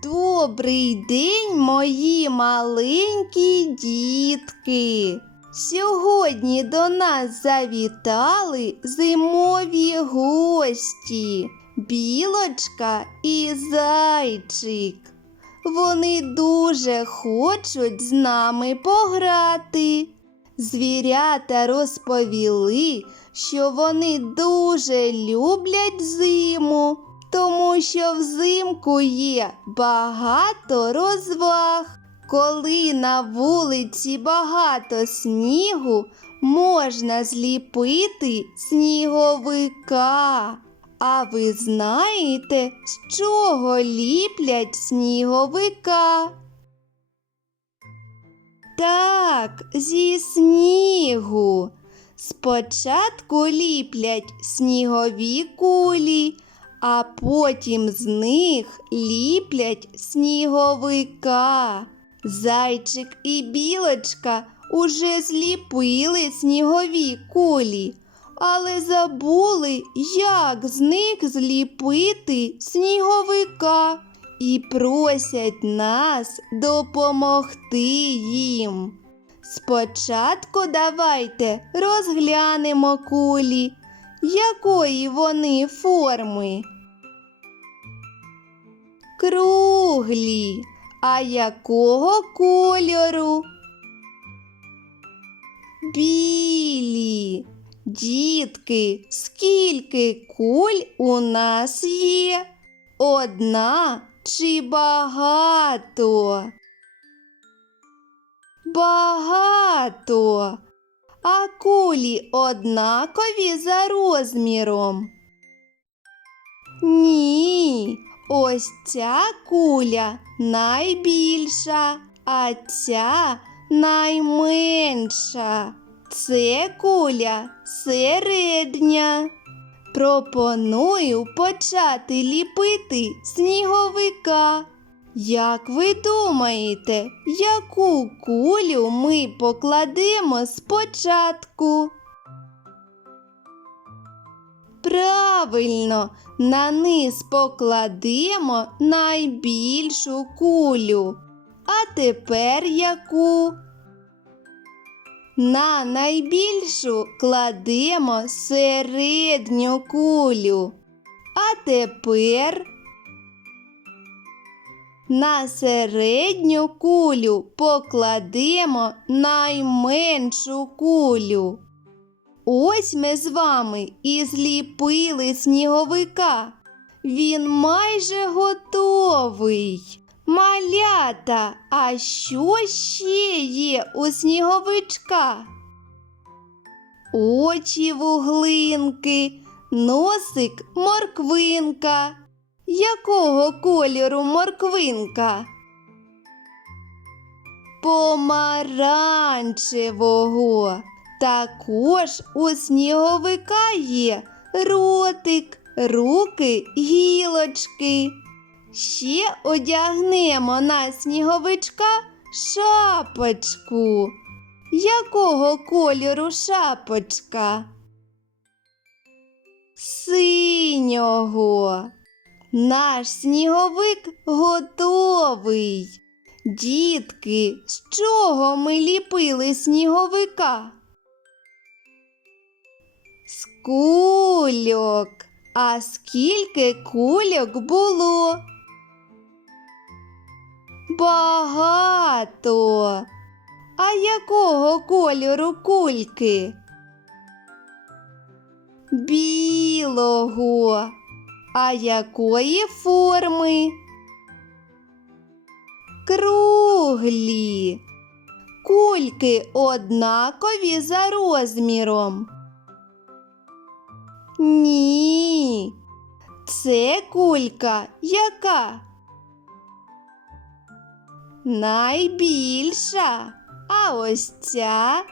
Добрий день, мої маленькі дітки. Сьогодні до нас завітали зимові гості білочка і зайчик. Вони дуже хочуть з нами пограти. Звірята розповіли, що вони дуже люблять зиму, тому що взимку є багато розваг. Коли на вулиці багато снігу, можна зліпити сніговика. А ви знаєте, з чого ліплять сніговика? Так, зі снігу. Спочатку ліплять снігові кулі, а потім з них ліплять сніговика. Зайчик і білочка уже зліпили снігові кулі, але забули, як з них зліпити сніговика і просять нас допомогти їм. Спочатку давайте розглянемо кулі, якої вони форми. Круглі. А якого кольору? Білі. Дітки, скільки куль у нас є? Одна чи багато? Багато. А кулі однакові за розміром? Ні. Ось ця куля найбільша, а ця найменша. Це куля середня. Пропоную почати ліпити сніговика. Як ви думаєте, яку кулю ми покладемо спочатку? Правильно, на низ покладемо найбільшу кулю. А тепер яку? На найбільшу кладемо середню кулю. А тепер на середню кулю покладемо найменшу кулю. Ось ми з вами і зліпили сніговика. Він майже готовий. Малята, а що ще є у сніговичка? Очі вуглинки, носик морквинка. Якого кольору морквинка? Помаранчевого. Також у сніговика є ротик, руки, гілочки. Ще одягнемо на сніговичка шапочку. Якого кольору шапочка? Синього. Наш сніговик готовий. Дітки, з чого ми ліпили сніговика? Кульок. А скільки кульок було? Багато. А якого кольору кульки? Білого. А якої форми? Круглі. Кульки однакові за розміром. Ні. Це кулька яка? Найбільша. А ось ця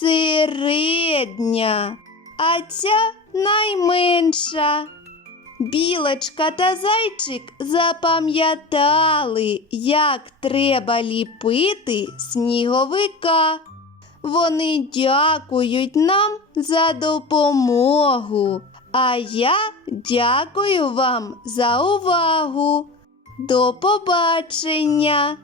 середня, а ця найменша. Білочка та зайчик запам'ятали, як треба ліпити сніговика. Вони дякують нам за допомогу. А я дякую вам за увагу. До побачення!